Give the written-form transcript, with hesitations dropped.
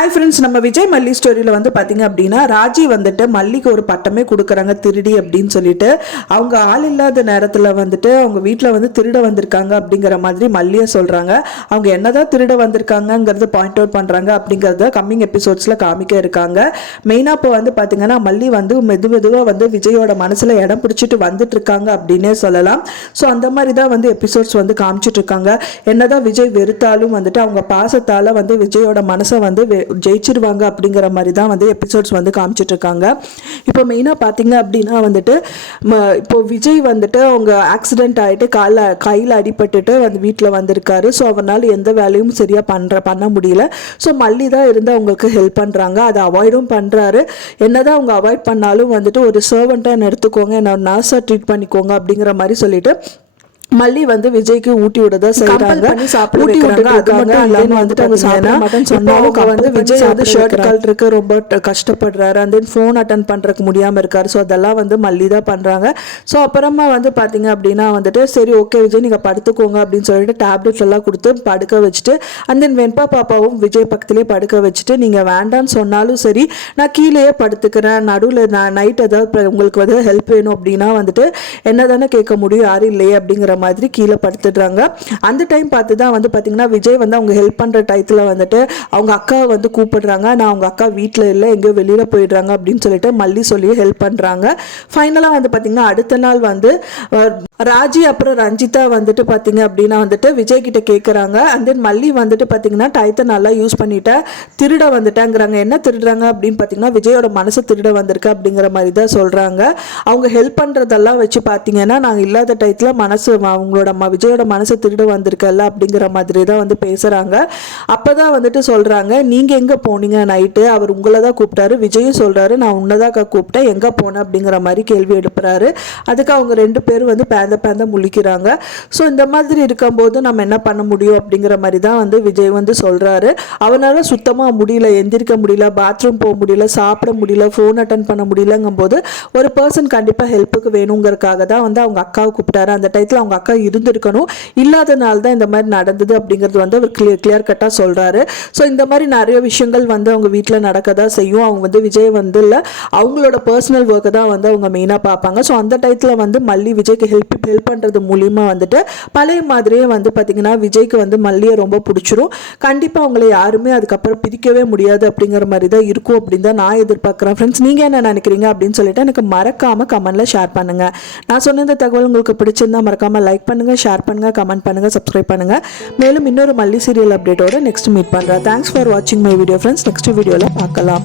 Hi friends, நம்ம விஜய் மல்லி ஸ்டோரியில் வந்து பார்த்தீங்க அப்படின்னா ராஜி வந்துட்டு மல்லிக்கு ஒரு பட்டமே கொடுக்குறாங்க திருடி அப்படின்னு சொல்லிட்டு. அவங்க ஆள் இல்லாத நேரத்தில் வந்துட்டு அவங்க வீட்டில் வந்து திருட வந்திருக்காங்க அப்படிங்கிற மாதிரி மல்லியை சொல்கிறாங்க. அவங்க என்னதான் திருட வந்திருக்காங்கங்கிறது பாயிண்ட் அவுட் பண்ணுறாங்க அப்படிங்கிறத கம்மிங் எபிசோட்ஸில் காமிக்க இருக்காங்க. மெயினாக இப்போ வந்து பார்த்தீங்கன்னா மல்லி வந்து மெதுவாக வந்து விஜயோட மனசில் இடம் பிடிச்சிட்டு வந்துட்டு இருக்காங்க அப்படின்னே சொல்லலாம். ஸோ அந்த மாதிரி தான் வந்து எபிசோட்ஸ் வந்து காமிச்சிட்டு இருக்காங்க. என்னதான் விஜய் வெறுத்தாலும் வந்துட்டு அவங்க பாசத்தால் வந்து விஜயோட மனசை வந்து ஜெயிச்சிருவாங்க அப்படிங்கிற மாதிரி தான் வந்து எபிசோட்ஸ் வந்து காமிச்சிட்டு இருக்காங்க. இப்போ மெயினாக பார்த்தீங்க அப்படின்னா வந்துட்டு இப்போ விஜய் வந்துட்டு அவங்க ஆக்சிடென்ட் ஆகிட்டு கையில் அடிபட்டுட்டு வந்து வீட்டில் வந்திருக்காரு. ஸோ அவரால் எந்த வேலையும் சரியாக பண்ண முடியல. ஸோ மல்லி தான் இருந்து அவங்களுக்கு ஹெல்ப் பண்ணுறாங்க. அதை அவாய்டும் பண்ணுறாரு. என்னதான் அவங்க அவாய்ட் பண்ணாலும் வந்துட்டு ஒரு சர்வெண்ட்டாக எடுத்துக்கோங்க, என்ன நர்ஸாக ட்ரீட் பண்ணிக்கோங்க அப்படிங்கிற மாதிரி சொல்லிட்டு மல்லி வந்து விஜய்க்கு ஊட்டி விடதா செய்யறாங்க. ஊட்டி விட்டுருக்காங்க. வந்துட்டு அவங்க சாப்பிட மாட்டேன்னு சொன்னாலும் வந்து விஜய் வந்து ஷர்ட் கழட்டுறதுக்கு ரொம்ப கஷ்டப்படுறாரு. அண்ட் தென் ஃபோன் அட்டன் பண்றதுக்கு முடியாம இருக்காரு. ஸோ அதெல்லாம் வந்து மல்லி தான் பண்றாங்க. ஸோ அப்புறமா வந்து பாத்தீங்க அப்படின்னா வந்துட்டு சரி ஓகே விஜய் நீங்க படுத்துக்கோங்க அப்படின்னு சொல்லிட்டு டேப்லெட் எல்லாம் கொடுத்து படுக்க வச்சுட்டு அண்ட் தென் வெண்பா பாப்பாவும் விஜய் பக்கத்திலேயே படுக்க வச்சுட்டு நீங்க வேண்டான்னு சொன்னாலும் சரி நான் கீழேயே படுத்துக்கிறேன், நடுவில் நைட் ஏதாவது உங்களுக்கு வந்து ஹெல்ப் வேணும் அப்படின்னா வந்துட்டு என்ன தானே கேட்க முடியும், யாரும் இல்லையே அப்படிங்கிற மாதிரி கீழே படுத்துடுறாங்க. அந்த டைம் பார்த்து தான் வந்து பார்த்தீங்கன்னா விஜய் வந்து அவங்க ஹெல்ப் பண்ணுற டயத்தில் வந்துட்டு அவங்க அக்காவை வந்து கூப்பிடுறாங்க. நான் அவங்க அக்கா வீட்டில் இல்லை, எங்கேயோ வெளியில் போயிடுறாங்க அப்படின்னு சொல்லிட்டு மல்லி சொல்லி ஹெல்ப் பண்ணுறாங்க. ஃபைனலாக வந்து பார்த்தீங்கன்னா அடுத்த நாள் வந்து ராஜி அப்புறம் ரஞ்சிதா வந்துட்டு பார்த்தீங்க அப்படின்னா வந்துட்டு விஜய் கிட்ட கேட்குறாங்க. அண்ட் தென் மல்லி வந்துட்டு பார்த்தீங்கன்னா டயத்தை நல்லா யூஸ் பண்ணிட்டா திருட வந்துட்டாங்கிறாங்க. என்ன திருடுறாங்க அப்படின்னு பார்த்தீங்கன்னா விஜயோட மனசை திருட வந்திருக்கு அப்படிங்கிற மாதிரி தான் சொல்கிறாங்க. அவங்க ஹெல்ப் பண்ணுறதெல்லாம் வச்சு பார்த்தீங்கன்னா நாங்கள் இல்லாத டயத்தில் மனசு அவங்களோட விஜயோட மனசை திருட வந்திருக்கல அப்படிங்கிற மாதிரி தான் வந்து பேசுகிறாங்க. அப்போ தான் வந்துட்டு சொல்கிறாங்க நீங்கள் எங்கே போனீங்க நைட்டு, அவர் உங்களை தான் கூப்பிட்டாரு. விஜயும் சொல்கிறாரு நான் உன்னதான் கூப்பிட்டேன், எங்கே போனேன் அப்படிங்கிற மாதிரி கேள்வி எழுப்புறாரு. அதுக்கு அவங்க ரெண்டு பேரும் வந்து பேந்த முழிக்கிறாங்க. ஸோ இந்த மாதிரி இருக்கும்போது நம்ம என்ன பண்ண முடியும் அப்படிங்கிற மாதிரி தான் வந்து விஜய் வந்து சொல்கிறாரு. அவனால் சுத்தமாக முடியல, எந்திரிக்க முடியல, பாத்ரூம் போக முடியல, சாப்பிட முடியல, ஃபோன் அட்டன் பண்ண முடியலங்கும் போது ஒரு பர்சன் கண்டிப்பாக ஹெல்ப்புக்கு வேணுங்கிறதுக்காக தான் வந்து அவங்க அக்காவை கூப்பிட்டாரு. அந்த டயத்தில் அவங்க அக்கா இருந்திருக்கணும், இல்லாதனால தான் இந்த மாதிரி நடந்தது அப்படிங்கிறது வந்து அவர் கிளியர் கட்டாக சொல்கிறாரு. ஸோ இந்த மாதிரி நிறைய விஷயங்கள் வந்து அவங்க வீட்டில் நடக்க தான் செய்யும். அவங்க வந்து விஜய் வந்து இல்லை அவங்களோட பர்சனல் ஒர்க்கை தான் வந்து அவங்க மெயினாக பார்ப்பாங்க. ஸோ அந்த டயத்தில் வந்து மல்லி விஜய்க்கு ஹெல்ப் பண்ணுறது மூலியமாக வந்துட்டு பழைய மாதிரியே வந்து பார்த்தீங்கன்னா விஜய்க்கு வந்து மல்லியை ரொம்ப பிடிச்சிரும். கண்டிப்பாக அவங்கள யாருமே அதுக்கப்புறம் பிரிக்கவே முடியாது அப்படிங்கிற மாதிரி தான் இருக்கும் அப்படின்னு தான் நான் எதிர்பார்க்குறேன். ஃப்ரெண்ட்ஸ் நீங்கள் என்ன நினைக்கிறீங்க அப்படின்னு சொல்லிட்டு எனக்கு மறக்காமல் கமெண்ட்டில் ஷேர் பண்ணுங்கள். நான் சொன்ன இந்த தகவல் உங்களுக்கு பிடிச்சிருந்தா மறக்காமல் லைக் பண்ணுங்கள், ஷேர் பண்ணுங்கள், கமெண்ட் பண்ணுங்கள், சப்ஸ்கிரைப் பண்ணுங்கள். மேலும் இன்னொரு மல்லி சீரியல் அப்டேட்டோட நெக்ஸ்ட் மீட் பண்ணுறேன். தேங்க்ஸ் ஃபார் வாட்சிங் மை வீடியோ ஃப்ரெண்ட்ஸ். நெக்ஸ்ட் வீடியோவில் பார்க்கலாம்.